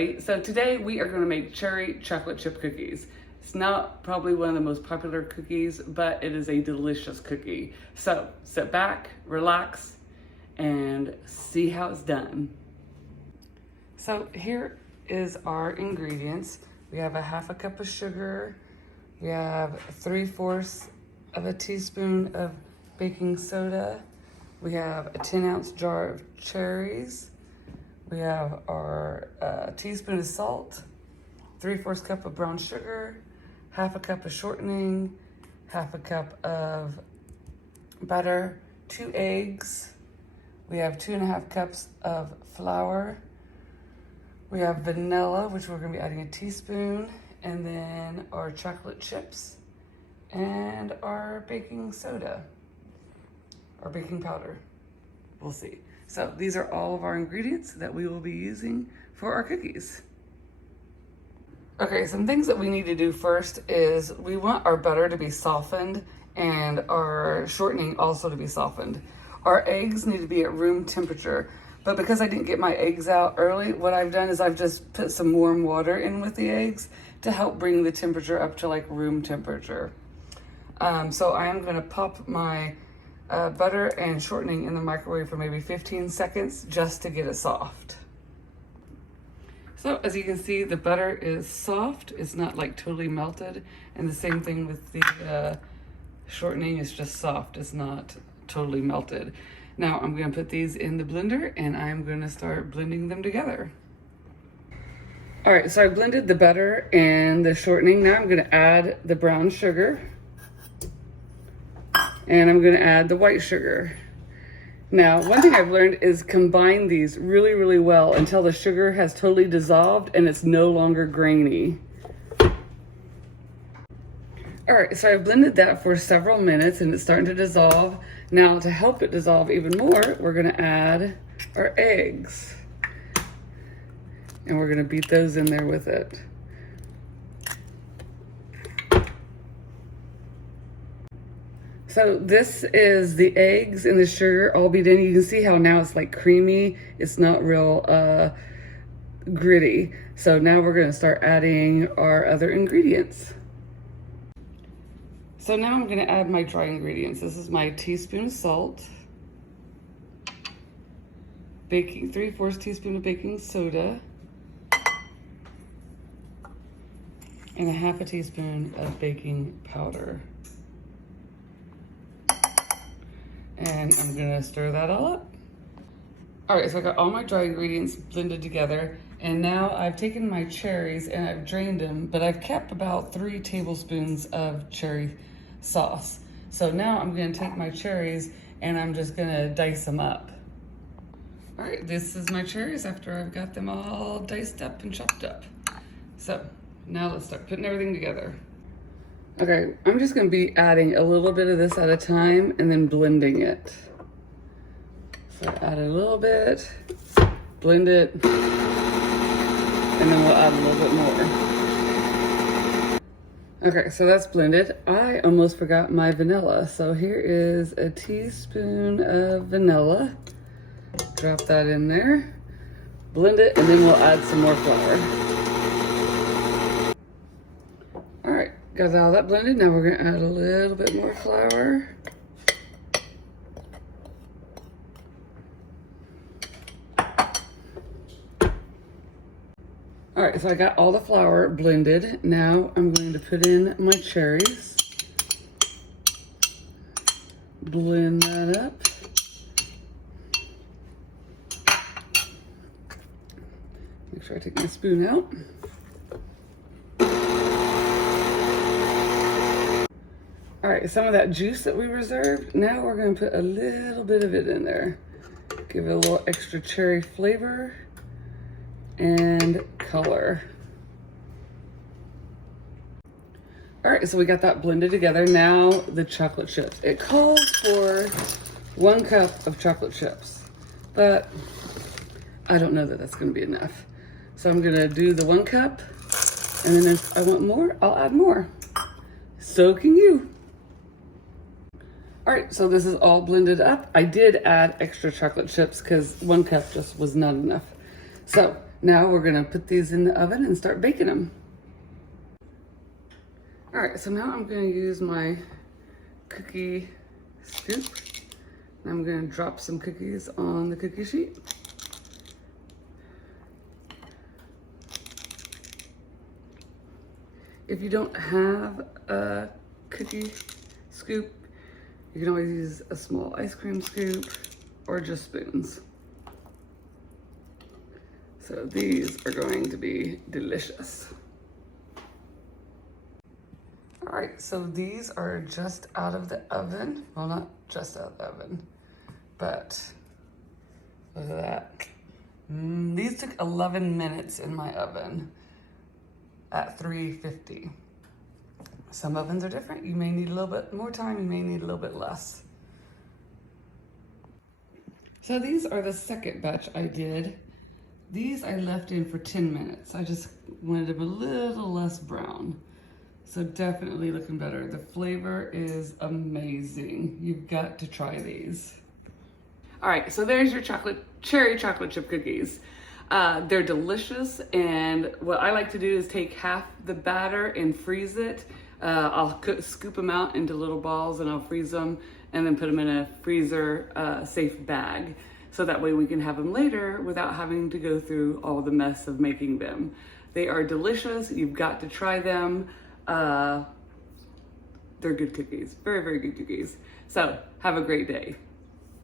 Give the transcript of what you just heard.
right? So today we are going to make cherry chocolate chip cookies. It's not probably one of the most popular cookies, but it is a delicious cookie. So sit back, relax, and see how it's done. So here is our ingredients. We have a half a cup of sugar. We have 3/4 of a teaspoon of baking soda. We have a 10-ounce jar of cherries. We have our teaspoon of salt, 3/4 cup of brown sugar, half a cup of shortening, half a cup of butter, 2 eggs. We have 2.5 cups of flour. We have vanilla, which we're gonna be adding a teaspoon, and then our chocolate chips and our baking soda, or baking powder. We'll see. So these are all of our ingredients that we will be using for our cookies. Okay, some things that we need to do first is we want our butter to be softened and our shortening also to be softened. Our eggs need to be at room temperature, but because I didn't get my eggs out early, what I've done is I've just put some warm water in with the eggs to help bring the temperature up to like room temperature. So I'm gonna pop my butter and shortening in the microwave for maybe 15 seconds just to get it soft. So as you can see, the butter is soft. It's not like totally melted. And the same thing with the shortening, is just soft. It's not totally melted. Now I'm gonna put these in the blender and I'm gonna start blending them together. All right, so I blended the butter and the shortening. Now I'm gonna add the brown sugar. And I'm gonna add the white sugar. Now, one thing I've learned is combine these really, really well until the sugar has totally dissolved and it's no longer grainy. All right, so I've blended that for several minutes and it's starting to dissolve. Now, to help it dissolve even more, we're gonna add our eggs. And we're gonna beat those in there with it. So this is the eggs and the sugar all beat in. You can see how now it's like creamy. It's not real gritty. So now we're gonna start adding our other ingredients. So now I'm gonna add my dry ingredients. This is my teaspoon of salt, 3/4 teaspoon of baking soda, and a half a teaspoon of baking powder. And I'm gonna stir that all up. All right, so I got all my dry ingredients blended together, and now I've taken my cherries and I've drained them, but I've kept about 3 tablespoons of cherry sauce. So now I'm gonna take my cherries and I'm just gonna dice them up. All right, this is my cherries after I've got them all diced up and chopped up. So now let's start putting everything together. Okay, I'm just gonna be adding a little bit of this at a time and then blending it. So add a little bit, blend it, and then we'll add a little bit more. Okay, so that's blended. I almost forgot my vanilla. So here is a teaspoon of vanilla. Drop that in there, blend it, and then we'll add some more flour. All right. Got all that blended. Now we're gonna add a little bit more flour. All right, so I got all the flour blended. Now I'm going to put in my cherries. Blend that up. Make sure I take my spoon out. All right, some of that juice that we reserved, now we're gonna put a little bit of it in there. Give it a little extra cherry flavor and color. All right, so we got that blended together. Now the chocolate chips. It calls for 1 cup of chocolate chips, but I don't know that that's gonna be enough. So I'm gonna do the 1 cup, and then if I want more, I'll add more. So can you. All right, so this is all blended up. I did add extra chocolate chips because 1 cup just was not enough. So Now we're gonna put these in the oven and start baking them. All right, so now I'm gonna use my cookie scoop. I'm gonna drop some cookies on the cookie sheet. If you don't have a cookie scoop, you can always use a small ice cream scoop or just spoons. So these are going to be delicious. All right, so these are just out of the oven. Well, not just out of the oven, but look at that. These took 11 minutes in my oven at 350. Some ovens are different. You may need a little bit more time, you may need a little bit less. So these are the second batch I did. These I left in for 10 minutes. I just wanted them a little less brown. So definitely looking better. The flavor is amazing. You've got to try these. All right, so there's your cherry chocolate chip cookies. They're delicious, and what I like to do is take half the batter and freeze it. I'll scoop them out into little balls and I'll freeze them and then put them in a freezer safe bag. So that way we can have them later without having to go through all the mess of making them. They are delicious. You've got to try them. They're good cookies, very, very good cookies. So have a great day.